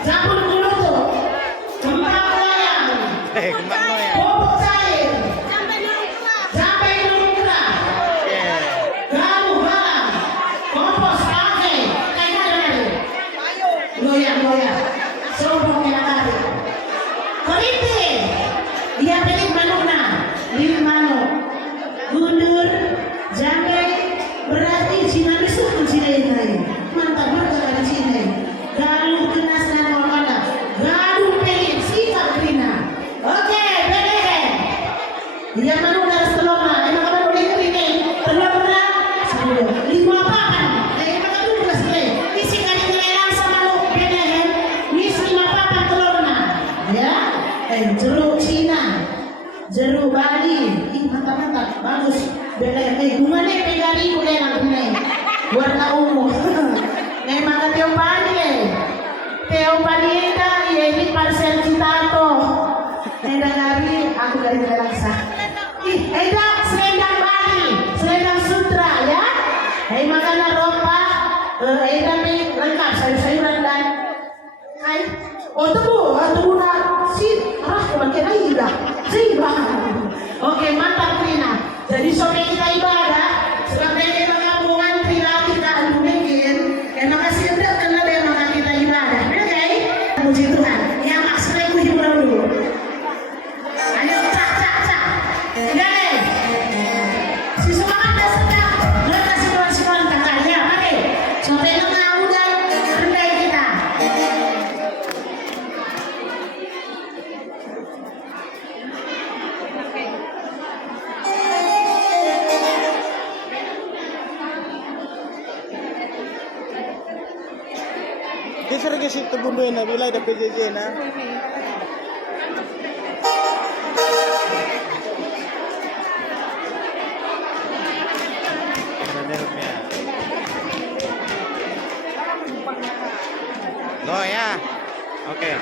Sabun dulu tuh. Kembang goyang. Kembang goyang. Pupuk cair. Sampai nongkrong. Sampai lumrah. Galuh galang. Kompos pakai. Kayak mana? Goyang-goyang. Sombong yang tadi. Kolite. Dia pilih manukna. Lil manuk. Gundur. Jambe. Berarti Cina besok pun Cina ini. Mantap banget di sini. Galuh kenas dan wakana. Galuh pilih sikap krina. Oke, bener. Dia manuk dari telurna. Emang kamu boleh ini. Telurna. 5 papan. Emang kamu boleh sekali. Isi kali kelelang sama lu. Bener. Isi 5 papan telurna. Ya. Jeruk Cina. Jeruk Bali. Ih, mantap-mantap. Bagus. Bener. Gimana pegali boleh lakukan. Warna ungu. Memang ke Teo Pani. Teo Pani ya ini parcel Citato. Eda ngari aku dari Telangsa. Ih, Eda selendang Bali, selendang sutra ya. Hei makanan ropa, Eda nih lengkap sayur-sayuran dan hai. Oh tebu nak si kemakin lagi dah. Zibah. Oke mantap Trina. Jadi sore kita ibadah. Sebabnya emang kamu ngantri lagi tak adu mungkin. Emang kasih berat karena dia makan kita ibadah. Benar kan? Puji Tuhan. Yang maksudnya aku hiburan dulu. Ayo cak. Gale. Si semangat dah sedang. Boleh kasih kawan-kawan kakaknya. Mari. Sampai tengah udah rendah kita. Kisah lagi situ bundu na bilay da PJJ na. Go ya. Oke.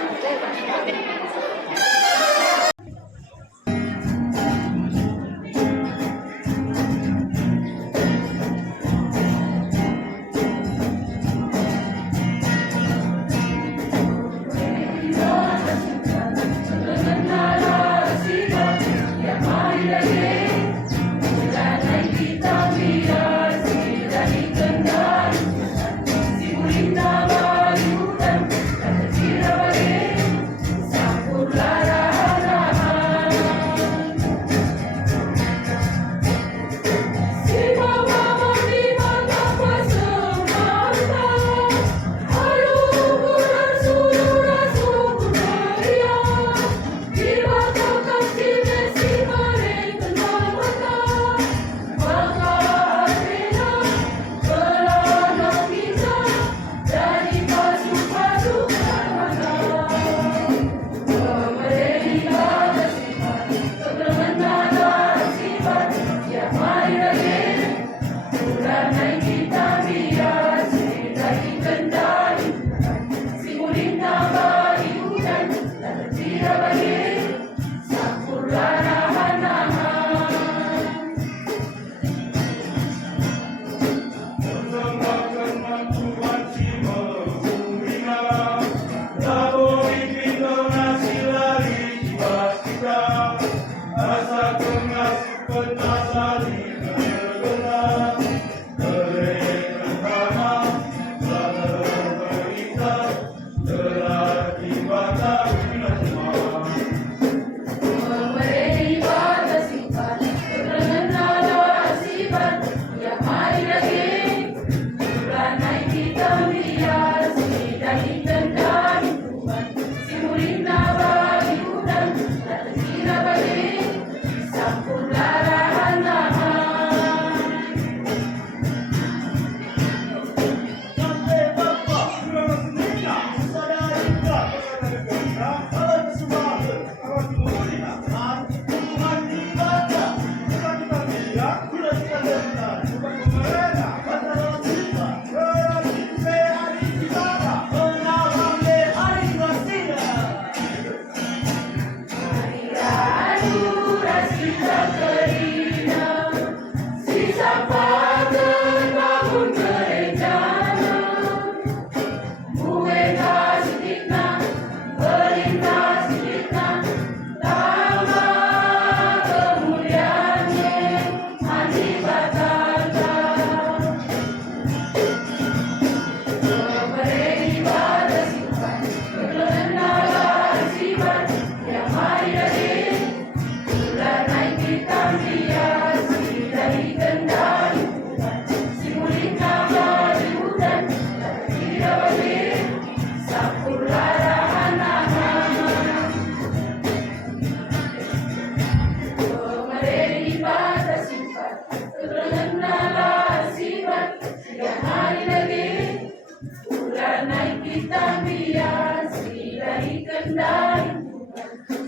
Buena,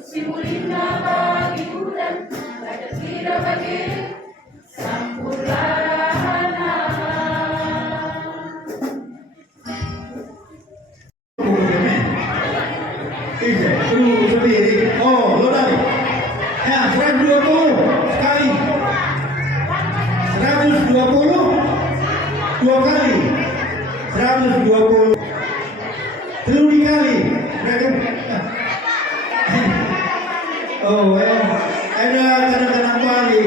Simulin na pag-ikutan, at tira bagay, sampurahan na. Dice, tú sendiri. Oh, lo tadi. Ya, 120 sekali. 120 dua kali. 120 telur kali. Oh, ada kadang-kadang kali.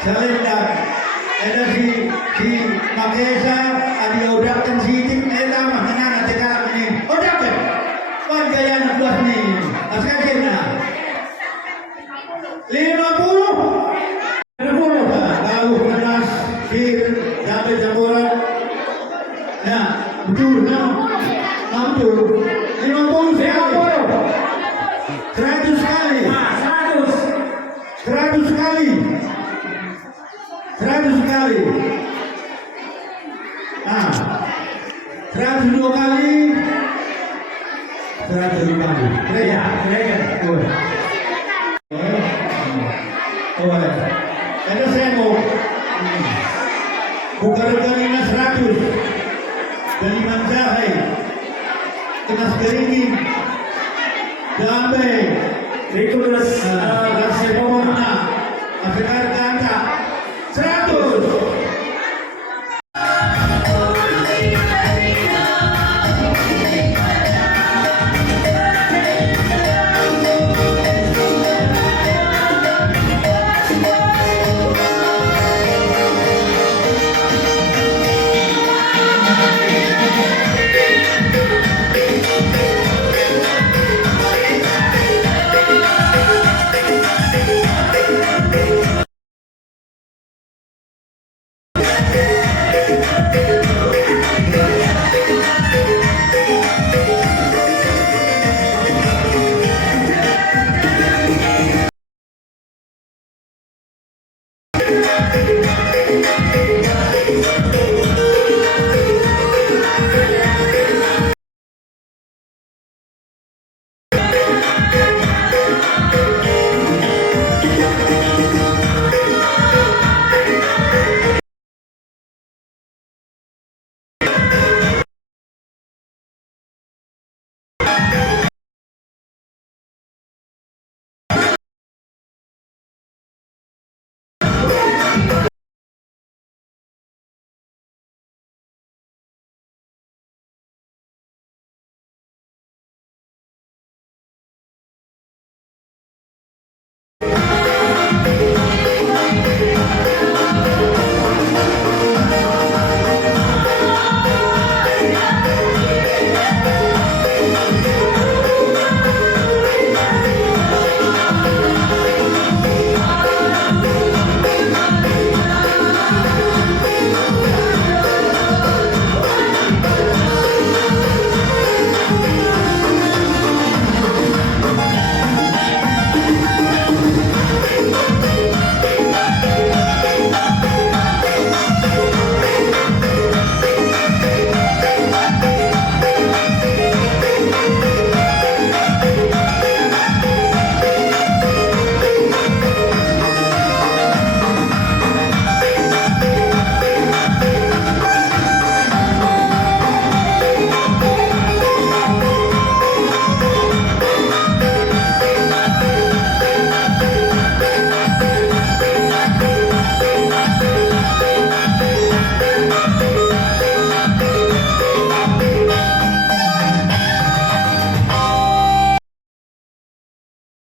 Salendang. Ada si Makesa, ada odakan sidik, lama menang tekan ini. Odakan. Gaya anak buah ni. Sekarang mana? 50. 50. Tahu panas, sir, sampai campuran. Nah, betul, nah, betul. 50 sekali. 100 kali. 100 kali. 100 kali. Nah, 102 kali. 105 kali. Ya, oh, ada saya mau bukan kalinya 100 Kaliman Jahe Kenas Keringin Jambe Rikulas Rasa Pomona Afikar Kanta